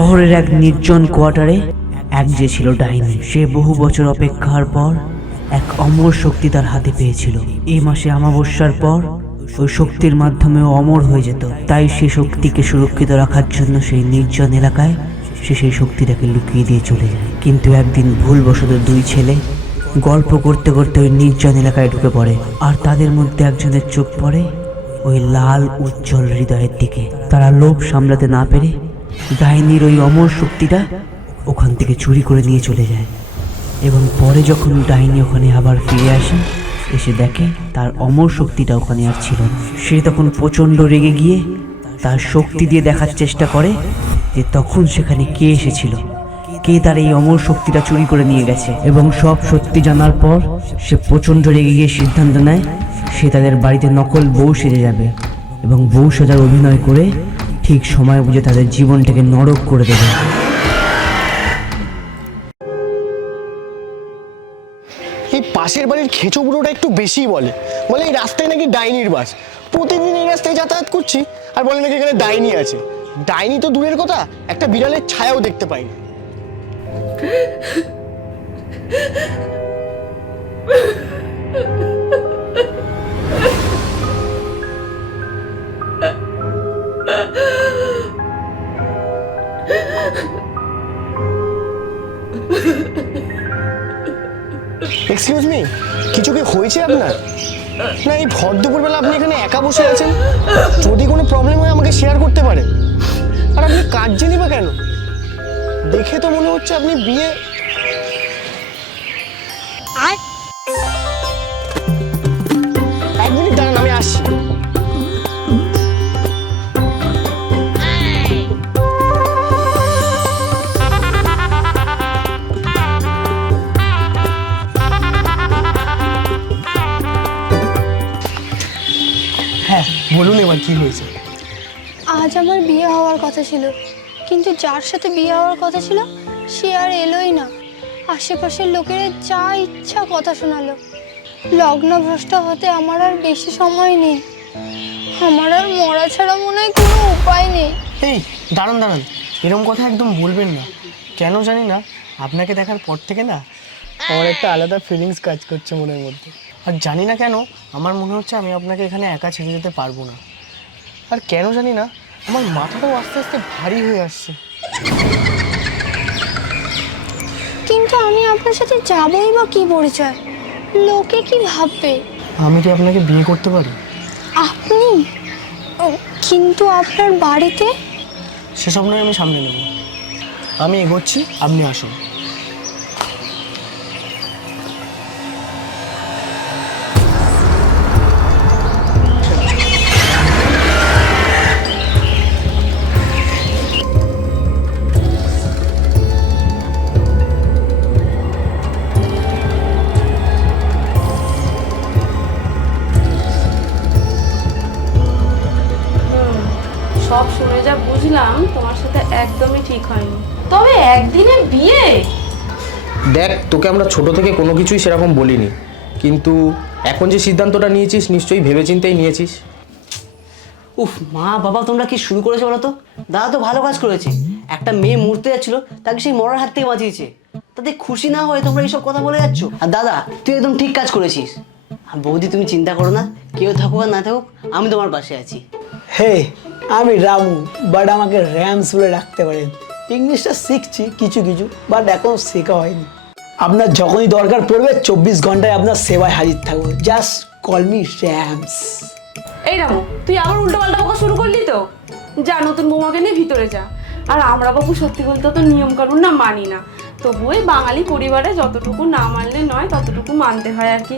শহরের এক নির্জন কোয়ার্টারে এক যে ছিল ডাইনি। সে বহু বছর অপেক্ষার পর এক অমর শক্তি তার হাতে পেয়েছিল। এই মাসে অমাবস্যার পর ওই শক্তির মাধ্যমে ও অমর হয়ে যেত। তাই সে শক্তিকে সুরক্ষিত রাখার জন্য সেই নির্জন এলাকায় সে সেই শক্তিটাকে লুকিয়ে দিয়ে চলে যায়। কিন্তু একদিন ভুলবশত দুই ছেলে গল্প করতে করতে ওই নির্জন এলাকায় ঢুকে পড়ে, আর তাদের মধ্যে একজনের চোখ পড়ে ওই লাল উজ্জ্বল হৃদয়ের দিকে। তারা লোভ সামলাতে না পেরে ডাইনির ওই অমর শক্তিটা ওখান থেকে চুরি করে নিয়ে চলে যায়। এবং পরে যখন ডাইনি ওখানে আবার ফিরে আসে, এসে দেখে তার অমর শক্তিটা ওখানে আর ছিল না। সে তখন প্রচণ্ড রেগে গিয়ে তার শক্তি দিয়ে দেখার চেষ্টা করে যে তখন সেখানে কে এসেছিল, কে তার এই অমর শক্তিটা চুরি করে নিয়ে গেছে। এবং সব সত্যি জানার পর সে প্রচণ্ড রেগে গিয়ে সিদ্ধান্ত নেয় সে তাদের বাড়িতে নকল বউ সেজে যাবে এবং বউ সাজার অভিনয় করে ঠিক সময় বুঝে তাদের জীবনটাকে নরক করে দেবে। এই পাশের বাড়ির খেচো বুড়োটা একটু বেশি বলে এই রাস্তায় নাকি ডাইনির বাস। প্রতিদিন এই রাস্তায় যাতায়াত করছি আর বলে নাকি এখানে ডাইনি আছে। ডাইনি তো দূরের কথা, একটা বিড়ালের ছায়াও দেখতে পাইনি। এক্সকিউজ মি, কিছু কি হয়েছে আপনার? না এই ভর দুপুরবেলা আপনি এখানে একা বসে আছেন? যদি কোনো প্রবলেম হয় আমাকে শেয়ার করতে পারেন। আর আপনি কাঁদছেনই বা কেন? দেখে তো মনে হচ্ছে আপনি বিয়ে। এক মিনিট দাঁড়ান, আমি আসছি। হ্যাঁ বলুন, এবার কি হয়েছে? আজ আমার বিয়ে হওয়ার কথা ছিল, কিন্তু যার সাথে বিয়ে হওয়ার কথা ছিল সে আর এলোই না। আশেপাশের লোকেরা যা ইচ্ছা কথা শোনালো। লগ্নভ্রষ্ট হতে আমার আর বেশি সময় নেই। আমার আর মরা ছাড়া মনে হয় কোনো উপায় নেই। এই দাঁড়ান দাঁড়ান, এরকম কথা একদম বলবেন না। কেন জানি না, আপনাকে দেখার পর থেকে না আমার একটা আলাদা ফিলিংস কাজ করছে মনের মধ্যে। আর জানি না কেন আমার মনে হচ্ছে আমি আপনাকে এখানে একা ছেড়ে যেতে পারবো না। আর কেন জানি না আমার মাথাটাও আস্তে আস্তে ভারী হয়ে আসছে। কিন্তু আমি আপনার সাথে যাবই বা কি পরিচয়? লোকে কি ভাববে? আমি কি আপনাকে বিয়ে করতে পারি? আপনি? কিন্তু আপনার বাড়িতে? সেসব নয়, আমি সামনে নেব। আমি এগোচ্ছি, আপনি আসুন। সব শুনে যা বুঝলাম তোমার সাথে একদমই ঠিক হয়নি। তবে একদিনের বিয়ে? দেখ, তোকে আমরা ছোট থেকে কোনো কিছুই সেরকম বলিনি, কিন্তু এখন যে সিদ্ধান্তটা নিয়েছিস নিশ্চয়ই ভেবেচিন্তেই নিয়েছিস। উফ মা বাবা, তোমরা কি শুরু করেছো বলো তো? দাদা তো ভালো কাজ করেছে। একটা মেয়ে মরতে যাচ্ছিল, তাকে সেই মরার হাত থেকে বাঁচিয়েছে। তাতে খুশি না হয়ে তোমরা এইসব কথা বলে যাচ্ছ। আর দাদা, তুই একদম ঠিক কাজ করেছিস। আর বৌদি, তুমি চিন্তা করো না, কেউ থাকুক আর না থাকুক, আমি তোমার পাশে আছি। হে, আমি রামু, বাট আমাকে র্যামস বলে ডাকতে পারেন। ইংলিশটা শিখছি কিছু কিছু, বাট এখন শেখা হয়নি। আপনার যখনই দরকার পড়বে 24 ঘন্টায় আপনার সেবায় হাজির থাকবো। Just call me RAMs. এই রামু, তুই আবার উল্টো পাল্টা বকা শুরু করলি তো? যা, নতুন বৌমাকে নিয়ে ভিতরে যা। আর আমরা বাবু সত্যি বলতে তো নিয়ম কানুন না মানি না, তবু ওই বাঙালি পরিবারে যতটুকু না মানলে নয় ততটুকু মানতে হয় আর কি।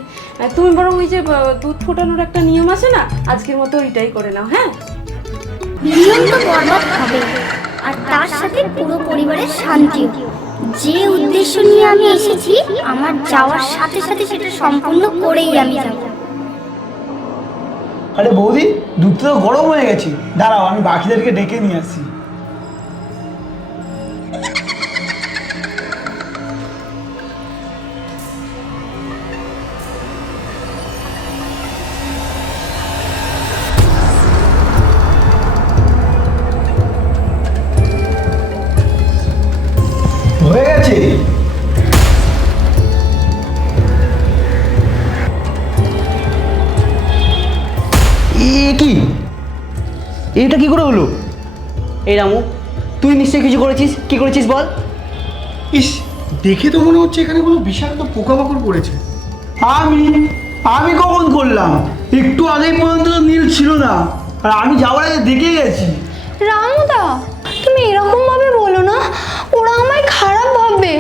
তুমি বরং ওই যে দুধ ফোটানোর একটা নিয়ম আছে না, আজকের মতো ওইটাই করে নাও। হ্যাঁ, নিয়ম তো বরবাদ হবে, আর তার সাথে পুরো পরিবারের শান্তিও। যে উদ্দেশ্য নিয়ে আমি এসেছি, আমার যাওয়ার সাথে সাথে সেটা সম্পূর্ণ করেই আমি যাব। আরে বৌদি, দুধটা তো গরম হয়ে গেছে, দাঁড়াও আমি বাকিদেরকে ডেকে নিয়ে আসি। হয়েছে? কি এটা কি করে হলো? এই রামু, তুই নিশ্চয়ই কিছু করেছিস। কি করেছিস বল? ইস, দেখে তো মনে হচ্ছে এখানে কোনো বিষাক্ত পোকামাকড় পড়েছে। আমি কখন করলাম? একটু আগে পর্যন্ত তো নীল ছিল না, আর আমি যাওয়ার আগে দেখে গেছি। রামুদা, তুমি এরকম ভাবে বলো না, ওরা আমায় খারাপ ভাববে।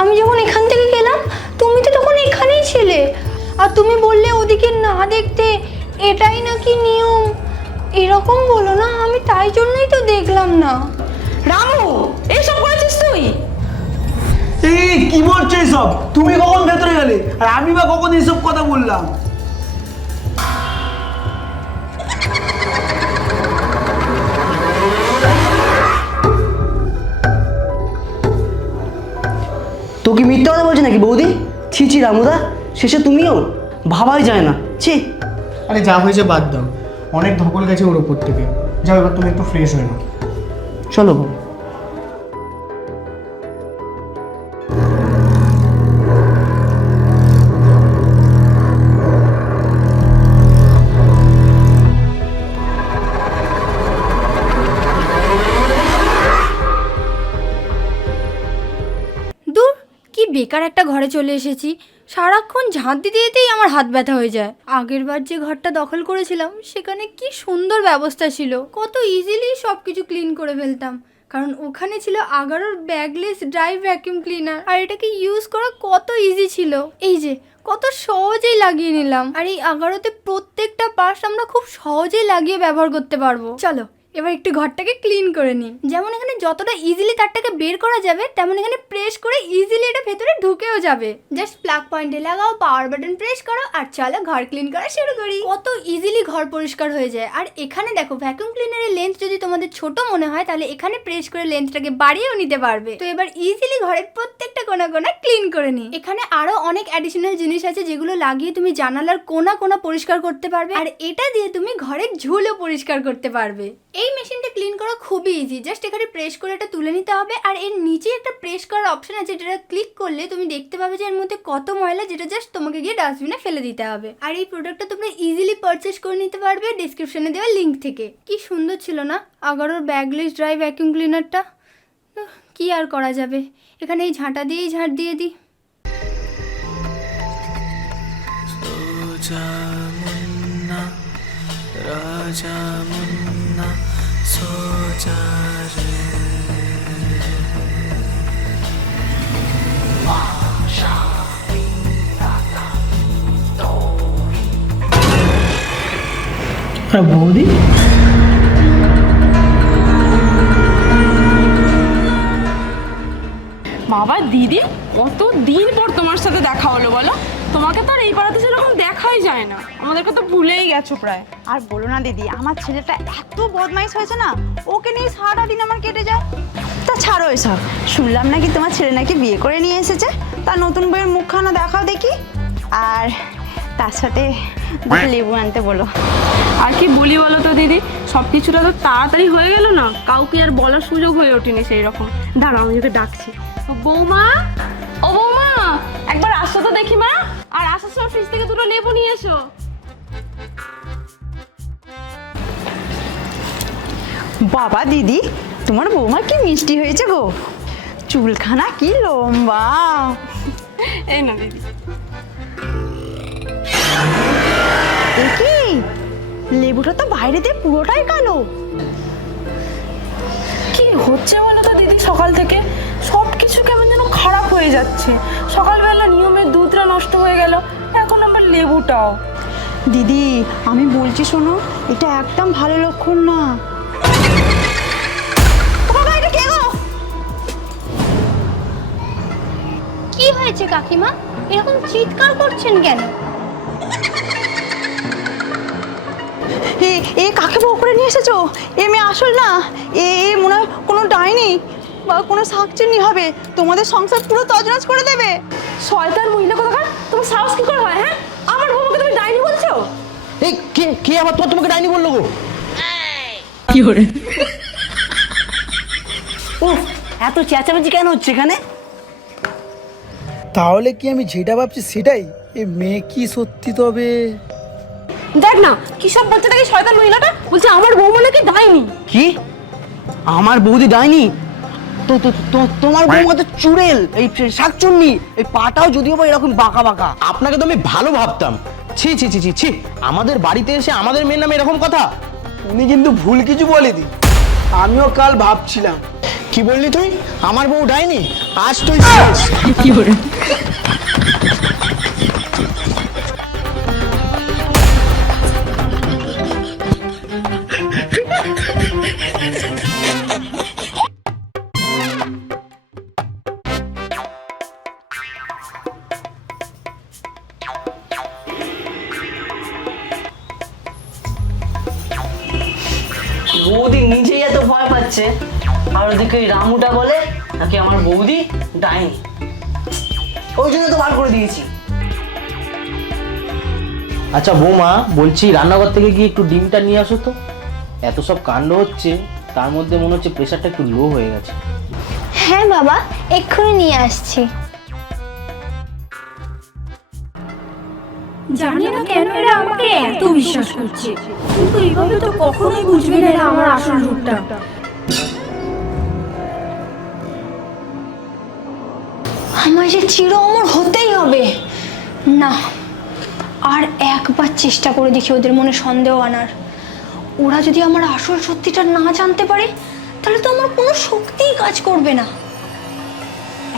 আমি যখন এখান থেকে গেলাম তুমি তো তখন এখানেই ছিলে, আর তুমি বললে ওদিকে না দেখতে, এটাই নাকি নিয়ম। এরকম বলো না, আমি তাই জন্যই তো দেখলাম না। রামু, এইসব করেছিস তুই? এই কি বলছো এসব? তুমি কখন ভেতরে গেলে, আর আমি বা কখন এসব কথা বললাম? তো কি মিথ্যা কথা বলছে নাকি বৌদি? ছি ছি রামুদা, শেষে তুমিও? ভাবাই যায় না, ছি। আরে যা হয়েছে বাদ দাও, অনেক ধকল গেছে ওর উপর থেকে। যাও, এবার তুমি একটু ফ্রেশ হয়ে নাও। চলো। দূর, কি বেকার একটা ঘরে চলে এসেছি। সারাক্ষণ ঝাঁট দিতে দিতেই আমার হাত ব্যথা হয়ে যায়। আগের বার যে ঘরটা দখল করেছিলাম সেখানে কি সুন্দর ব্যবস্থা ছিল, কত ইজিলি সব কিছু ক্লিন করে ফেলতাম, কারণ ওখানে ছিল আগারোর ব্যাগলেস ড্রাই ভ্যাকিউম ক্লিনার। আর এটাকে ইউজ করা কত ইজি ছিল, এই যে কত সহজেই লাগিয়ে নিলাম। আর এই আগারোতে প্রত্যেকটা পার্টস আমরা খুব সহজেই লাগিয়ে ব্যবহার করতে পারবো। চলো এবার একটু ঘরটাকে ক্লিন করে নিই। যেমন এখানে যতটা ইজিলি তারটাকে বের করা যাবে, তেমন এখানে প্রেস করে ইজিলি এটা ভেতরে ঢুকেও যাবে। জাস্ট প্লাগ পয়েন্টে লাগাও, পাওয়ার বাটন প্রেস করো, আর চলো ঘর ক্লিন করা শুরু করি। কত ইজিলি ঘর পরিষ্কার হয়ে যায়। আর এখানে দেখো, ভ্যাকুয়াম ক্লিনারের লেন্থ যদি তোমাদের ছোট মনে হয়, তাহলে এখানে প্রেস করে লেন্থটাকে বাড়িয়েও নিতে পারবে। তো এবার ইজিলি ঘরের প্রত্যেকটা কোণা কোণা ক্লিন করে নিই। এখানে আরো অনেক অ্যাডিশনাল জিনিস আছে যেগুলো লাগিয়ে তুমি জানালার কোণা কোণা পরিষ্কার করতে পারবে, আর এটা দিয়ে তুমি ঘরের ঝুলও পরিষ্কার করতে পারবে। এই মেশিনটা ক্লিন করা খুবই ইজি। জাস্ট এখানে প্রেস করে এটা তুলে নিতে হবে, আর এর নিচে একটা প্রেস করার অপশন আছে, যেটা ক্লিক করলে তুমি দেখতে পাবে যে এর মধ্যে কত ময়লা, যেটা জাস্ট তোমাকে গিয়ে ডাস্টবিনে ফেলে দিতে হবে। আর এই প্রোডাক্টটা তোমরা ইজিলি পারচেস করে নিতে পারবে ডেসক্রিপশনে দেওয়া লিঙ্ক থেকে। কি সুন্দর ছিল না আগারোর ব্যাগলেস ড্রাই ভ্যাকুয়াম ক্লিনারটা? কি আর করা যাবে, এখানে এই ঝাঁটা দিয়েই ঝাঁট দিয়ে দিই। বৌদি, বাবা দিদি, কত দিন পর তোমার সাথে দেখা হলো বলো। তোমাকে তো আর এই পাড়াতে সেরকম দেখাই যায় না, আমাদেরকে তো ভুলেই গেছো প্রায়। আর বলো না দিদি, আমার ছেলেটা এত বদমাইশ হয়েছে না, ওকে নিয়ে সারাটা দিন আমার কেটে যায়। তা ছাড়ো এসব, শুনলাম নাকি তোমার ছেলে নাকি বিয়ে করে নিয়ে এসেছে। তার নতুন বইয়ের মুখখানা দেখাও দেখি, আর তার সাথে দুটো লেবু আনতে বলো। আর কি বলি বলো তো দিদি, সব কিছুটা তো তাড়াতাড়ি হয়ে গেল না, কাউকে আর বলার সুযোগ হয়ে ওঠেনি সেই রকম। দাঁড়াও, আমি ওকে ডাকছি। বৌমা, ও বৌমা, একবার আসো তো দেখি মা। আর আসার সময় ফ্রিজ থেকে দুটো লেবু নিয়ে এসো। বাবা দিদি, তোমার বৌমা কি মিষ্টি হয়েছে গো, চুলখানা কি লম্বা। এই না দিদি। কি লেবুটা তো বাইরে দিয়ে পুরোটাই কালো। কি হচ্ছে বলো তো দিদি, সকাল থেকে সব কিছু কেমন যেন খারাপ হয়ে যাচ্ছে। সকালবেলা নিয়মের দুধটা নষ্ট হয়ে গেল, এখন আবার লেবুটাও। দিদি আমি বলছি শোনো, এটা একদম ভালো লক্ষণ না। কি হয়েছে কাকিমা, এরকম চিৎকার করছেন কেন? এ কাকে বউ করে নিয়ে এসেছো? এ মেয়ে আসল না, এ মনে হয় কোনো ডাইনি বা কোনো শাকচুন্নি হবে, তোমাদের সংসার পুরো তছনছ করে দেবে। শয়তান মহিলা কোথাকার, তোমার সাহস কি করে হয়? হ্যাঁ, আমার বউকে তুমি ডাইনি বলছো? এই কে আবার তোমাকে ডাইনি বললো গো? কি করে? ও, এত চেঁচামেচি কেন হচ্ছে এখানে? তাহলে কি আমি যেটা ভাবছি সেটাই? এ মেয়ে কি সত্যি তবে? দেখ না কি সব বাচ্চাটাকে শয়তান মহিলাটা বলছে আমার বৌমা নাকি ডাইনি। কি আমার বৌদি ডাইনি? তো তো তো- তোমার বৌমা তো চুড়েল, এই শাকচুন্নি, এই পাটাও যদিও বা এরকম বাঁকা বাঁকা। আপনাকে তো আমি ভালো ভাবতাম। ছি ছি ছি ছি ছি, আমাদের বাড়িতে এসে আমাদের মেয়ের নামে এরকম কথা। উনি কিন্তু ভুল কিছু বলেনি, আমিও কাল ভাবছিলাম। কি বললি তুই? আমার বউ ডাইনি? আজ তুই বৌদি নিজেই এত ভয় পাচ্ছে, আর ওদিকে ওই রামুটা বলে নাকি আমার বৌদি ডাইনি। ওই জন্য তো বার করে দিয়েছি। আচ্ছা বৌমা, বলছি রান্নাঘর থেকে গিয়ে একটু ডিমটা নিয়ে আসো তো। এত সব কাণ্ড হচ্ছে, তার মধ্যে মনে হচ্ছে প্রেশারটা একটু লো হয়ে গেছে। হ্যাঁ বাবা, এক্ষুনি নিয়ে আসছি। জানি না কেন এরা আমাকে এত বিশ্বাস করছে, কিন্তু এইভাবে তো কখনোই বুঝবে না এরা আমার আসল রূপটা। আমায় যে চির অমর হতেই হবে। না, আর একবার চেষ্টা করে দেখি ওদের মনে সন্দেহ আনার। ওরা যদি আমার আসল সত্যিটা না জানতে পারে তাহলে তো আমার কোনো শক্তিই কাজ করবে না।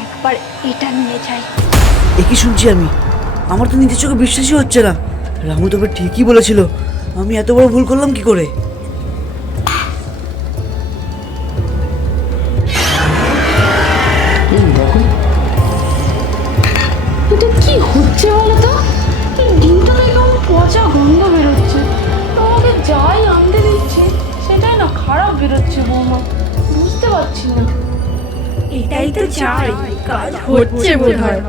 একবার এটা নিয়ে যাই। একই শুনছি আমি, আমার তো নিজের চোখে বিশ্বাসই হচ্ছে না। রামু তবে ঠিকই বলেছিল, আমি এত বড় ভুল করলাম কি করে? এটা কি হচ্ছে বলো তো? এই ডিমটা একদম পচা গন্ধ বেরোচ্ছে, তোমাকে যাই আনতে দিচ্ছি সেটাই না খারাপ বেরোচ্ছে বৌমা, বুঝতে পারছি না। এটাই তো চাই, কাজ হচ্ছে বোধহয়।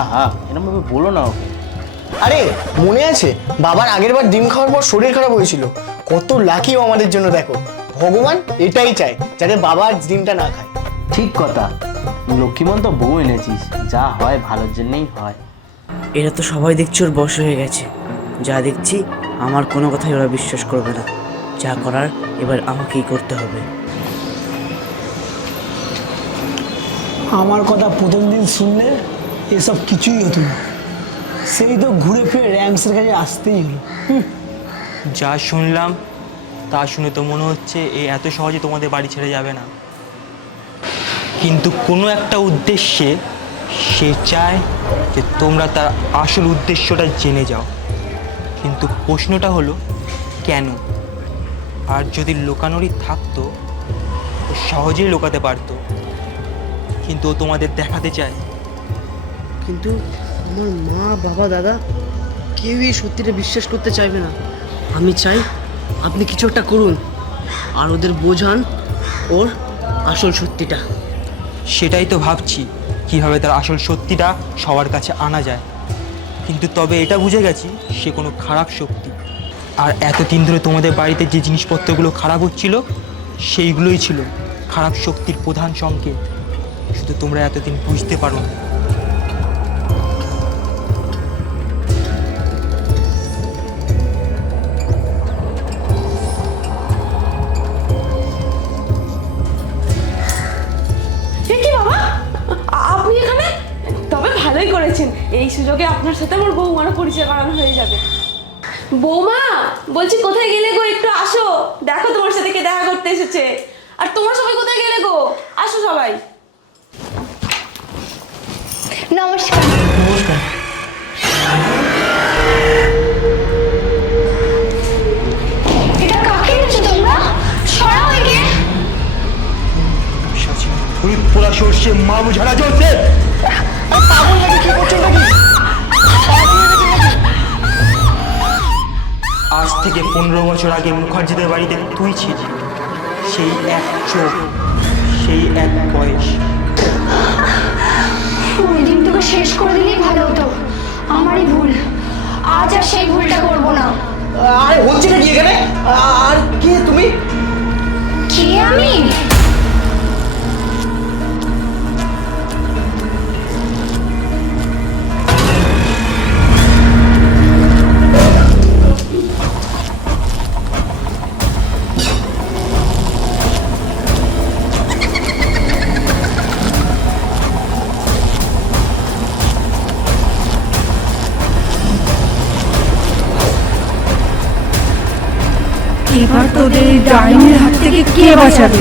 আহা, এরকম ভাবে বলো না ওকে। আরে মনে আছে বাবার আগের বার ডিম খাওয়ার পর শরীর খারাপ হয়েছিল? কত লাকি ও আমাদের জন্য, দেখো ভগবান এটাই চায় যাতে বাবা আজ ডিমটা না খায়। ঠিক কথা, লক্ষ্মীমন্ত বউ এনেছিস, যা হয় ভালোর জন্যই হয়। এরা তো সবাই দেখছি ওর বশ হয়ে গেছে। যা দেখছি আমার কোনো কথাই ওরা বিশ্বাস করবে না। যা করার এবার আমাকেই করতে হবে। আমার কথা প্রথম দিন শুনলে এসব কিছুই হতো না, সেই তো ঘুরে ফিরে র্যামসের কাছে আসতেই হলো। যা শুনলাম তা শুনে তো মনে হচ্ছে এ এত সহজে তোমাদের বাড়ি ছেড়ে যাবে না, কিন্তু কোনো একটা উদ্দেশ্যে সে চায় যে তোমরা তার আসল উদ্দেশ্যটা জেনে যাও। কিন্তু প্রশ্নটা হলো কেন? আর যদি লুকানোরই থাকতো ও সহজেই লুকাতে পারতো, কিন্তু ও তোমাদের দেখাতে চায়। কিন্তু আমার মা, বাবা, দাদা কেউই সত্যিটা বিশ্বাস করতে চাইবে না। আমি চাই আপনি কিছু একটা করুন আর ওদের বোঝান ওর আসল সত্যিটা। সেটাই তো ভাবছি, কীভাবে তার আসল সত্যিটা সবার কাছে আনা যায়। কিন্তু তবে এটা বুঝে গেছি সে কোনো খারাপ শক্তি। আর এতদিন ধরে তোমাদের বাড়িতে যে জিনিসপত্রগুলো খারাপ হচ্ছিল সেইগুলোই ছিল খারাপ শক্তির প্রধান সংকেত, শুধু তোমরা এতদিন বুঝতে পারো না। আপনি এখানে? তবে ভালোই করেছেন, এই সুযোগে আপনার সাথে আমার বৌমারও পরিচয় করানো হয়ে যাবে। বৌমা বলছি কোথায় গেলে গো, একটু আসো, দেখো তোমার সাথে কে দেখা করতে এসেছে। আর তোমরা সবাই কোথায় গেলে গো, আসো সবাই। নমস্কার। নমস্কার। এটা কাকে এনেছো তোমরা? সরাও একে। পোড়া সর্ষে মা বুঝারা চলছে। আজ থেকে 15 বছর আগে মুখার্জিদের বাড়িতে তুই ছিলি, সেই এক চোখ, সেই এক বয়স। ওই দিন তোকে শেষ করে দিলেই ভালো হতো, আমারই ভুল। আজ আর সেই ভুলটা করবো না। আরে হচ্ছে না কি এখানে? আর কে তুমি? কে আমি? এবার তোদের এই ডাইনির হাত থেকে কে বাঁচাবে?